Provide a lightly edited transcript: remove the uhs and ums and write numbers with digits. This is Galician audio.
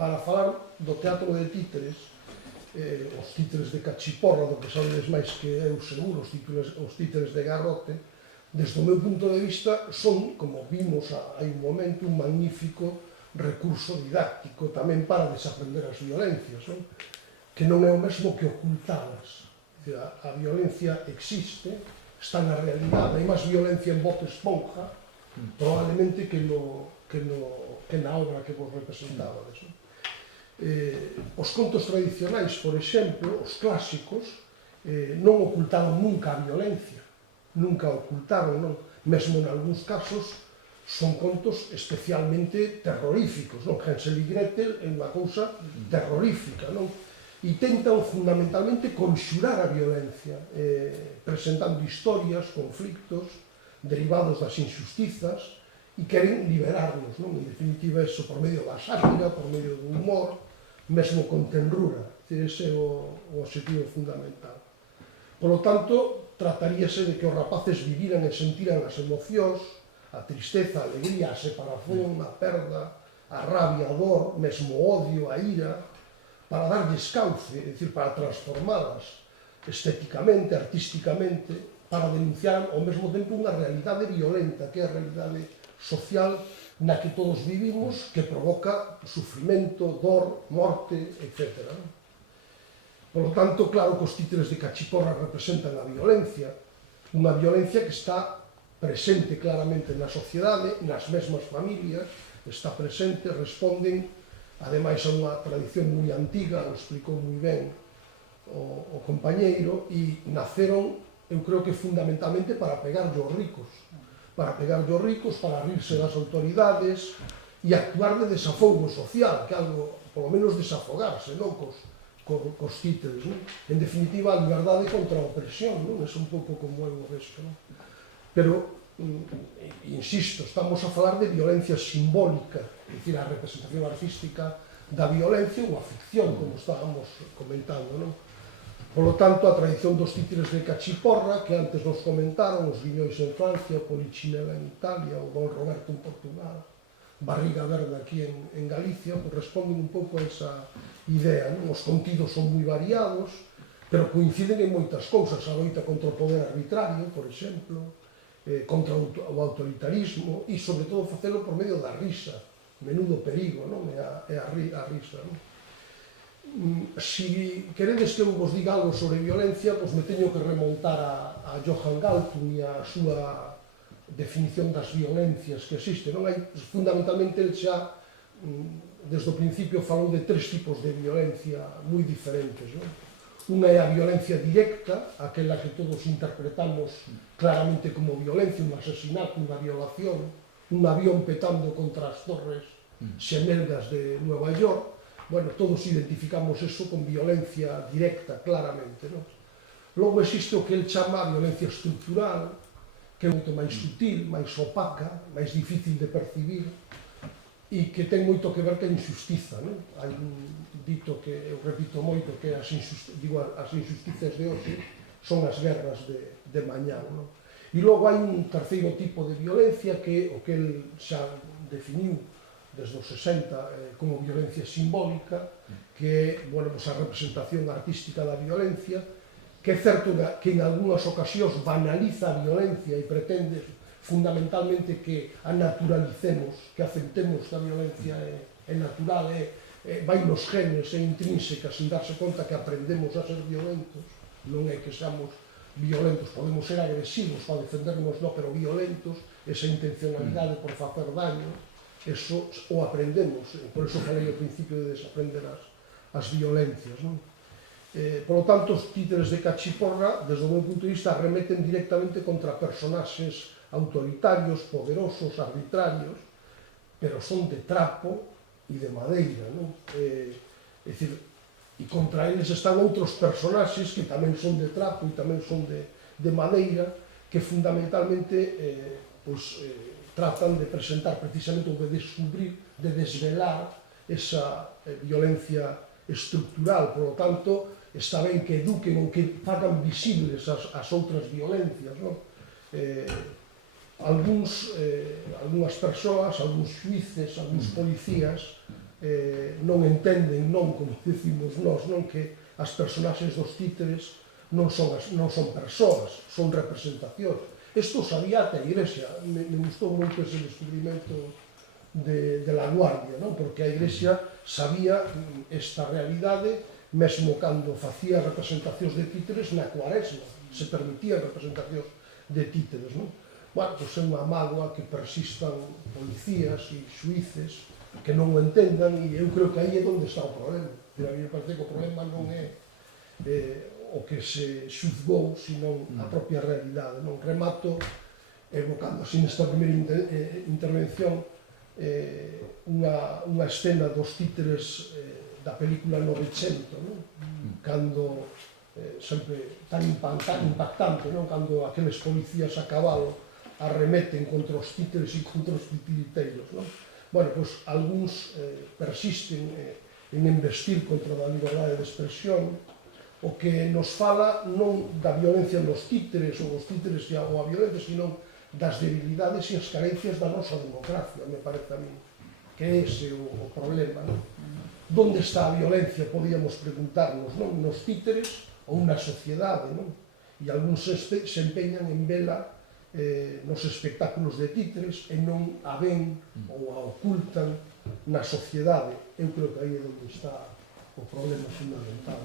para falar do teatro de títeres, os títeres de Cachiporra, do que sabedes máis que eu seguro, os títeres de Garrote, desde o meu punto de vista, son, como vimos hai un momento, un magnífico recurso didáctico tamén para desaprender as violencias, que non é o mesmo que ocultalas. A violencia existe, está na realidade, hai máis violencia en Bob Esponja, probablemente que na obra que vos representabades. Os contos tradicionais, por exemplo, os clásicos, non ocultaron nunca a violencia, nunca ocultaron, non? Mesmo en algúns casos son contos especialmente terroríficos, non? Hansel e Gretel é unha cousa terrorífica, non? E tentan fundamentalmente conxurar a violencia, presentando historias, conflictos, derivados das injustizas, e queren liberarnos, non? En definitiva, eso por medio da sátira, por medio do humor, mesmo con tenrura. Ese é o objetivo fundamental. Por lo tanto, trataríase de que os rapaces viviran e sentiran as emocións, a tristeza, a alegría, a separación, a perda, a rabia, a dor, mesmo o odio, a ira, para darlles cauce, é dicir, para transformalas estéticamente, artísticamente, para denunciar ao mesmo tempo unha realidade violenta, que é a realidade social na que todos vivimos, que provoca sufrimento, dor, morte, etc. Por lo tanto, claro que os títeres de Cachiporra representan a violencia, unha violencia que está presente claramente na sociedade, nas mesmas familias, está presente, responden, ademais a unha tradición moi antiga, o explicou moi ben o compañeiro, e naceron, eu creo que fundamentalmente para pegarlle aos ricos, para rirse das autoridades e actuar de desafogo social, que algo, polo menos desafogarse, non? Cos títeres, non? En definitiva, a liberdade contra a opresión, non? É un pouco como eu o resto, non? Pero, insisto, estamos a falar de violencia simbólica, é dicir, a representación artística da violencia ou a ficción, como estábamos comentando, non? Por lo tanto, a tradición dos títeres de Cachiporra, que antes nos comentaron, os Guiñois en Francia, Polichinela en Italia, o Don Roberto en Portugal, Barriga Verde aquí en Galicia, pues responden un pouco a esa idea, non? Os contidos son moi variados, pero coinciden en moitas cousas, a loita contra o poder arbitrario, por exemplo, contra o autoritarismo, e, sobre todo, facelo por medio da risa, menudo perigo, non? É a risa, non? Si queredes que eu vos diga algo sobre violencia, pois me teño que remontar a Johann Galtung e a súa definición das violencias que existen, non? Hai, fundamentalmente, el xa, desde o principio, falou de tres tipos de violencia moi diferentes, non? Unha é a violencia directa, aquela que todos interpretamos claramente como violencia, un asesinato, unha violación, un avión petando contra as torres xemelgas de Nueva York. Bueno, todos identificamos eso con violencia directa, claramente, non? Logo existe o que el chama a violencia estructural, que é moito máis sutil, máis opaca, máis difícil de percibir, e que ten moito que ver ca injustiza, non? Hai un dito que eu repito moito, que as injusticias de hoxe son as guerras de mañá, non? E logo hai un terceiro tipo de violencia, que é o que el xa definiu desde os 60 como violencia simbólica, que é, bueno, a representación artística da violencia, que é certo que en algunhas ocasións banaliza a violencia e pretende fundamentalmente que a naturalicemos, que aceptemos que a violencia é natural, vai nos genes, é intrínseca, sin darse conta que aprendemos a ser violentos, non é que seamos violentos, podemos ser agresivos para defendernos, non, pero violentos, esa intencionalidade por facer daño, eso o aprendemos, por eso falei ao principio de desaprender as violencias, non? Por lo tanto, os títeres de Cachiporra, desde o meu punto de vista, remeten directamente contra personaxes autoritarios, poderosos, arbitrarios, pero son de trapo e de madeira, non? É dicir, e contra eles están outros personaxes que tamén son de trapo e tamén son de madeira, que fundamentalmente tratan de presentar precisamente ou de descubrir, de desvelar esa violencia estructural. Por lo tanto, está ben que eduquen ou que fagan visibles as outras violencias, non? Algúnas persoas, algúns xuíces, algúns policías non entenden, non como decimos nós, non que as personaxes dos títeres non son persoas, son representacións. Isto sabía ata a Iglesia, me gustou moito ese descubrimento de La Guardia, non? Porque a Iglesia sabía esta realidade, mesmo cando facía representacións de títeres na Cuaresma, se permitían representacións de títeres, non? Bueno, pois é unha mágoa que persistan policías e xuíces que non o entendan, e eu creo que aí é onde está o problema. A mí me parece que o problema non é o que se xuzgou, sino a propia realidade. Non remato evocando así nesta primeira intervención unha escena dos títeres da película Novecento, cando sempre tan impactante, cando aqueles policías a cabalo arremeten contra os títeres e contra os titiriteiros. Bueno, pois algúns persisten en investir contra a liberdade de expresión, o que nos fala non da violencia nos títeres ou os títeres ou a violencia, sino das debilidades e as carencias da nosa democracia, me parece a mí, que é ese o problema. Donde está a violencia, podíamos preguntarnos, nos títeres ou na sociedade, e algúns se empeñan en vela nos espectáculos de títeres e non a ven ou a ocultan na sociedade. Eu creo que aí é onde está o problema fundamental.